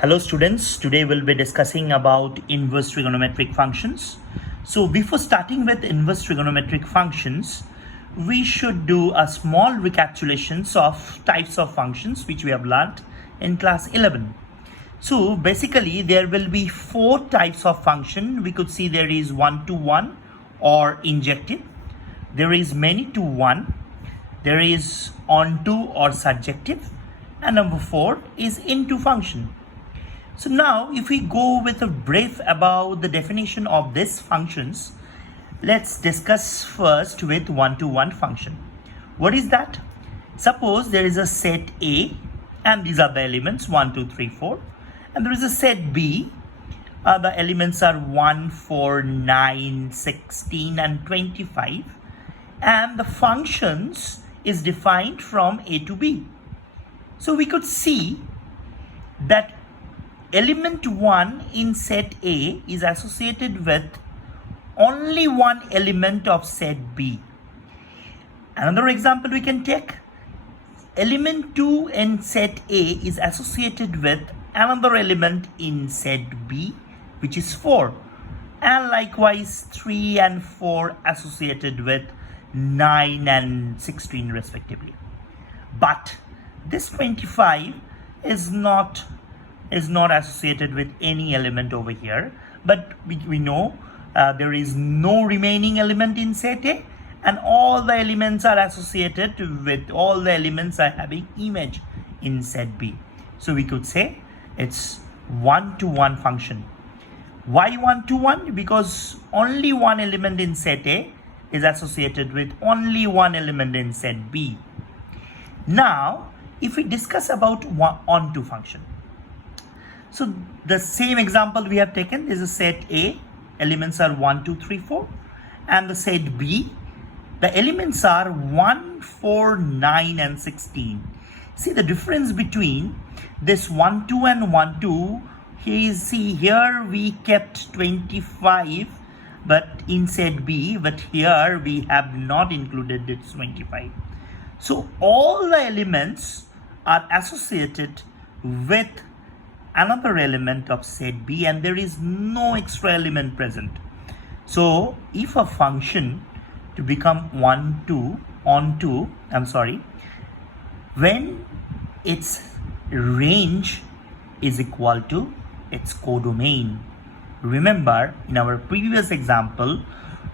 Hello students, today we'll be discussing about inverse trigonometric functions. So before starting with inverse trigonometric functions, we should do a small recapitulations of types of functions which we have learnt in class 11. So basically there will be four types of function. We could see there is one-to-one or injective, there is many-to-one, there is onto or surjective, and number 4 is into function. So now if we go with a brief about the definition of these functions, let's discuss first with one-to-one function. What is that? Suppose there is a set A and these are the elements 1, 2, 3, 4, and there is a set B. The elements are 1, 4, 9, 16 and 25, and the functions is defined from A to B. So we could see that element 1 in set A is associated with only one element of set B. Another example we can take, element 2 in set A is associated with another element in set B, which is 4, and likewise 3 and 4 associated with 9 and 16 respectively. But this 25 is not associated with any element over here, but we know there is no remaining element in set A, and all the elements are associated with all the elements are having image in set B. So we could say it's one-to-one function. Why one-to-one? Because only one element in set A is associated with only one element in set B. Now if we discuss about onto function, so the same example we have taken is a set A, elements are 1, 2, 3, 4, and the set B, the elements are 1, 4, 9 and 16. See the difference between this 1, 2 and 1, 2. Here we kept 25 but in set B, but here we have not included this 25. So all the elements are associated with another element of set B, and there is no extra element present. So if a function to become when its range is equal to its codomain. Remember, in our previous example,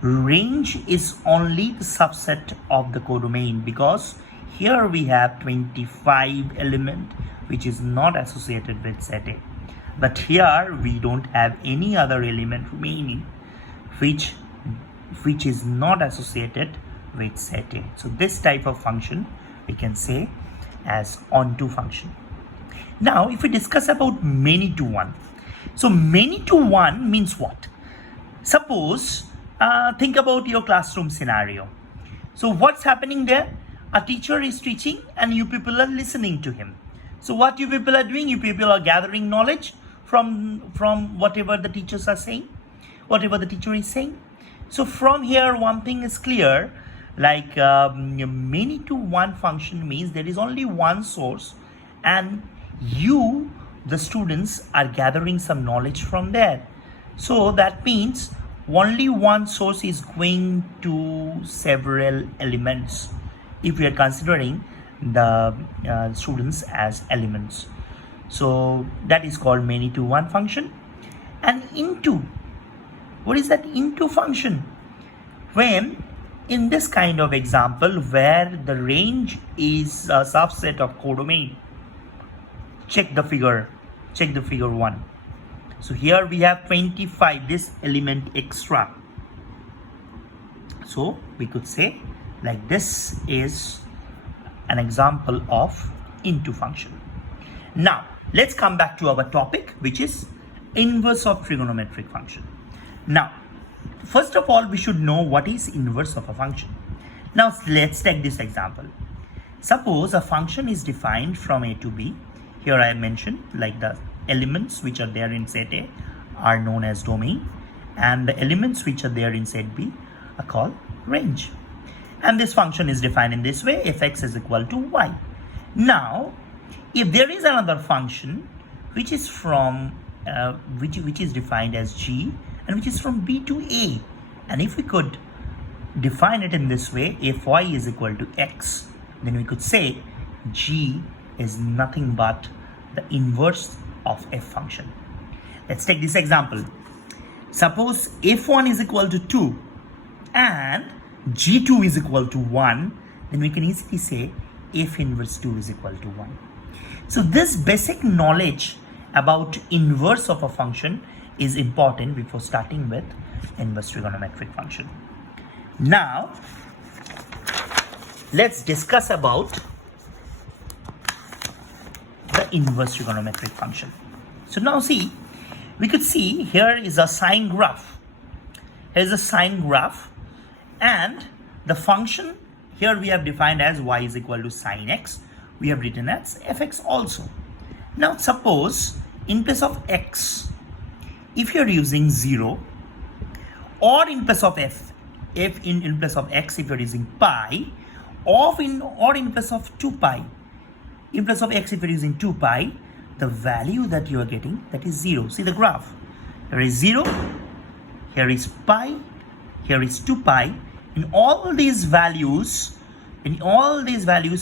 range is only the subset of the codomain, because here we have 25 element which is not associated with set A, but here we don't have any other element remaining which is not associated with set A. So this type of function we can say as onto function. Now if we discuss about many-to-one, so many-to-one means what? Suppose think about your classroom scenario. So what's happening there? A teacher is teaching and you people are listening to him. So what you people are doing? You people are gathering knowledge from whatever the teachers are saying, whatever the teacher is saying. So from here one thing is clear, like many-to-one function means there is only one source and you, the students, are gathering some knowledge from there. So that means only one source is going to several elements if we are considering the students as elements. So that is called many-to-one function. And into, what is that into function? When in this kind of example where the range is a subset of codomain, check the figure 1. So here we have 25, this element extra. So we could say like this is an example of into function. Now let's come back to our topic, which is inverse of trigonometric function. Now first of all we should know what is inverse of a function. Now let's take this example. Suppose a function is defined from A to B. Here I mentioned like the elements which are there in set A are known as domain, and the elements which are there in set B are called range. And this function is defined in this way: fx is equal to y. Now if there is another function which is from which is defined as G, and which is from B to A. And if we could define it in this way, if y is equal to x, then we could say G is nothing but the inverse of f function. Let's take this example. Suppose f1 is equal to 2 and g2 is equal to 1, then we can easily say f inverse 2 is equal to 1. So this basic knowledge about inverse of a function is important before starting with inverse trigonometric function. Now let's discuss about the inverse trigonometric function. So now see, we could see here is a sine graph. Here is a sine graph, and the function here we have defined as y is equal to sine x. We have written as fx also. Now suppose in place of x, if you are using 0, or in place of in place of x if you are using pi, or in place of 2 pi, in place of x if you are using 2 pi, the value that you are getting, that is 0. See the graph. Here is 0, here is pi, here is 2 pi. In all these values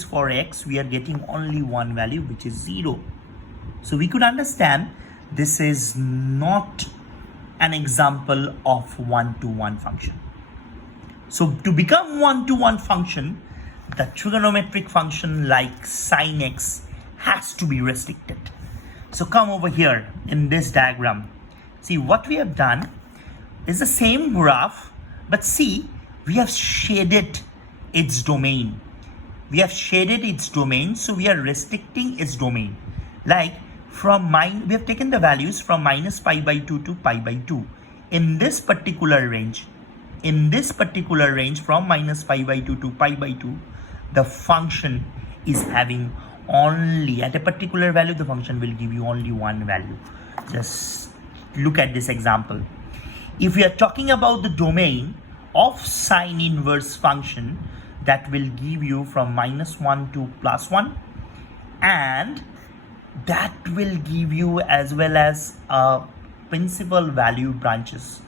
for x, we are getting only one value, which is 0. So we could understand this is not an example of one-to-one function. So to become one-to-one function, the trigonometric function like sine x has to be restricted. So come over here in this diagram. See what we have done is the same graph, but see, we have shaded its domain. We have shaded its domain, so we are restricting its domain. Like we have taken the values from minus pi by 2 to pi by 2. In this particular range from minus pi by 2 to pi by 2, the function is having only, at a particular value, the function will give you only one value. Just look at this example. If we are talking about the domain of sine inverse function, that will give you from minus 1 to plus 1, and that will give you as well as principal value branches.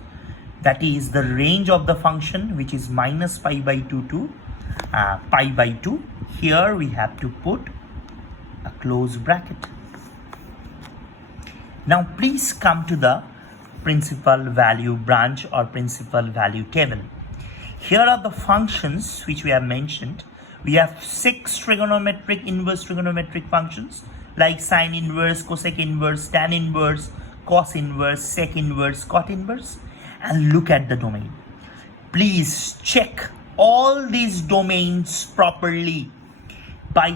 That is the range of the function, which is minus pi by 2 to pi by 2. Here we have to put a close bracket. Now please come to the principal value branch or principal value table. Here are the functions which we have mentioned. We have 6 trigonometric, inverse trigonometric functions like sine inverse, cosec inverse, tan inverse, cos inverse, sec inverse, cot inverse. And look at the domain. Please check all these domains properly by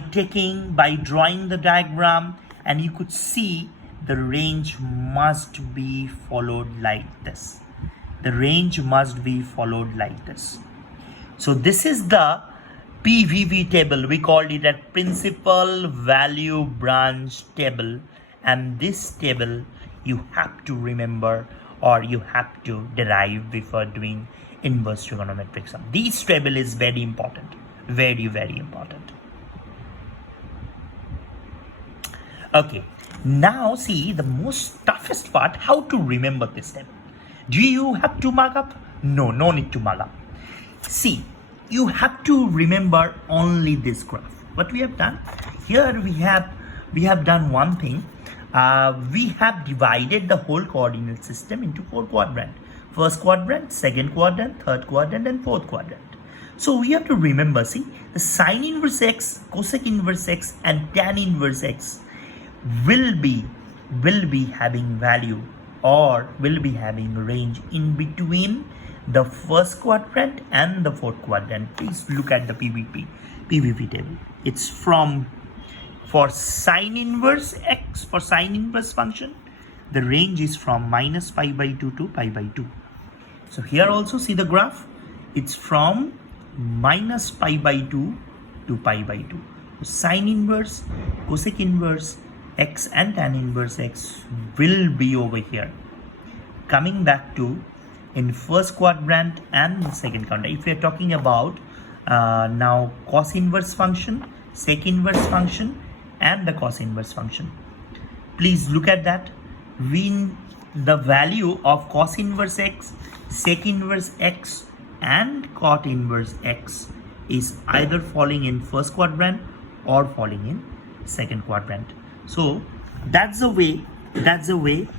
drawing the diagram, and you could see the range must be followed like this. The range must be followed like this. So this is the PVB table. We called it a principal value branch table, and this table you have to remember or you have to derive before doing inverse trigonometric sum. This table is very important, very, very important. Okay, now see the most toughest part, how to remember this table. Do you have to mark up? No need to mark up. See, you have to remember only this graph. What we have done here, we have done one thing. We have divided the whole coordinate system into 4 quadrants. First quadrant, second quadrant, third quadrant, and fourth quadrant. So we have to remember, see, the sine inverse x, cosec inverse x, and tan inverse x will be having value or will be having range in between the first quadrant and the fourth quadrant. Please look at the PVP table. It's for sine inverse x, for sine inverse function, the range is from minus pi by 2 to pi by 2. So here also see the graph, it's from minus pi by 2 to pi by 2. So sine inverse, cosec inverse x and tan inverse x will be over here. Coming back to in first quadrant and second quadrant, if we are talking about now cos inverse function, sec inverse function, and the cos inverse function. Please look at that. The value of cos inverse x, sec inverse x, and cot inverse x is either falling in first quadrant or falling in second quadrant. So that's the way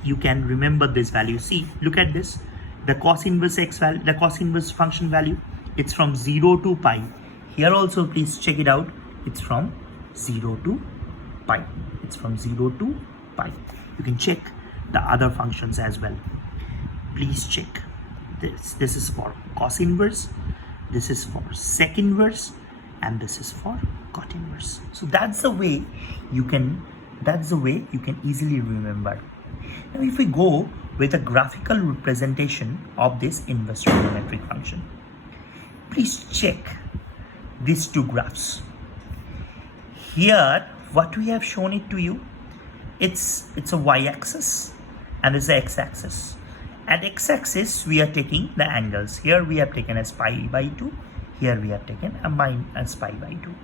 you can remember this value. See, look at this. The cos inverse x value, the cos inverse function value, it's from 0 to pi. Here also, please check it out. It's from 0 to pi. It's from 0 to pi. You can check the other functions as well. Please check this. This is for cos inverse, this is for sec inverse, and this is for cot inverse. So that's the way you can easily remember. Now if we go with a graphical representation of this inverse trigonometric function, please check these two graphs. Here what we have shown it to you, it's a y-axis and it's the x-axis. At x-axis we are taking the angles. Here we have taken as pi by 2, here we have taken as pi by 2.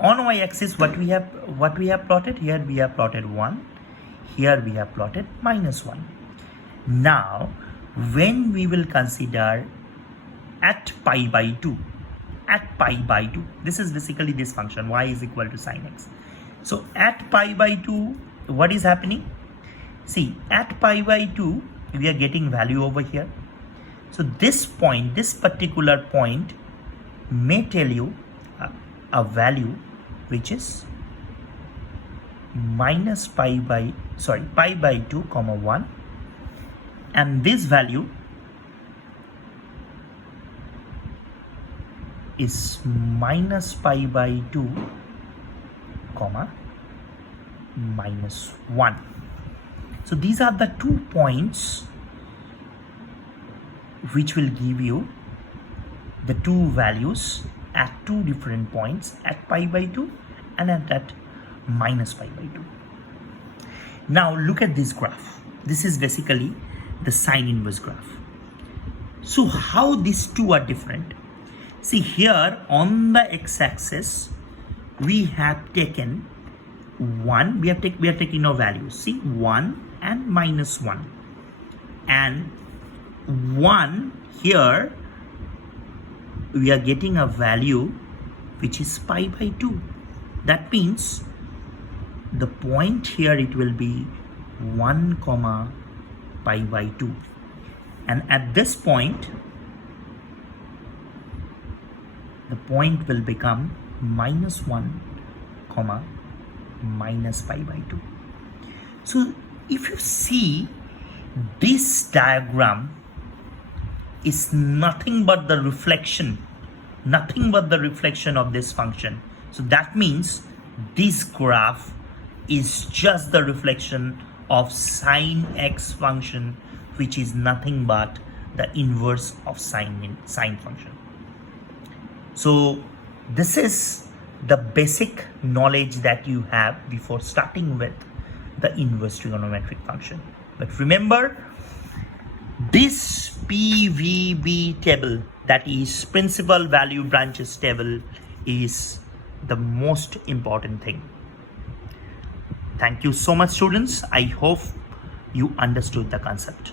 On y-axis what we have plotted, here we have plotted 1, here we have plotted -1. Now when we will consider at pi by 2, this is basically this function y is equal to sin x. So at pi by 2, what is happening? See, at pi by 2 we are getting value over here. So this point, this particular point may tell you a value which is pi by 2 comma 1, and this value is pi by 2 comma -1. So these are the 2 points which will give you the 2 values at 2 different points, at pi by 2 and at pi by 2. Now look at this graph. This is basically the sine inverse graph. So how these two are different? See, here on the x-axis we have taken 1, we are taking no values. See, 1 and -1, and 1 here we are getting a value which is pi by 2. That means the point here, it will be 1 comma pi by 2, and at this point the point will become -1 comma pi by 2. So if you see, this diagram is nothing but the reflection of this function. So that means this graph is just the reflection of sine x function, which is nothing but the inverse of sine function. So this is the basic knowledge that you have before starting with the inverse trigonometric function. But remember, this PVB table, that is principal value branches table, is the most important thing. Thank you so much, students. I hope you understood the concept.